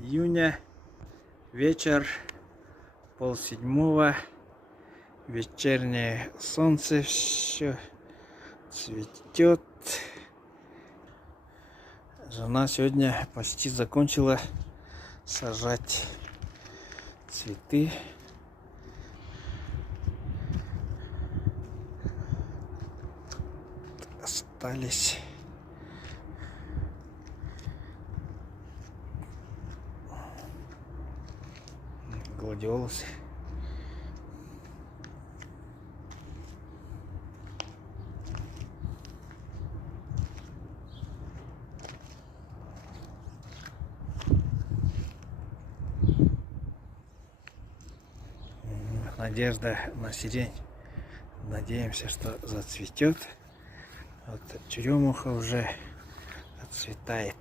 июня, вечер, 6:30, вечернее солнце, все цветет. Жена сегодня почти закончила сажать цветы. Остались гладиолусы. Надежда на сирень. Надеемся, что зацветет. Вот черемуха уже отцветает.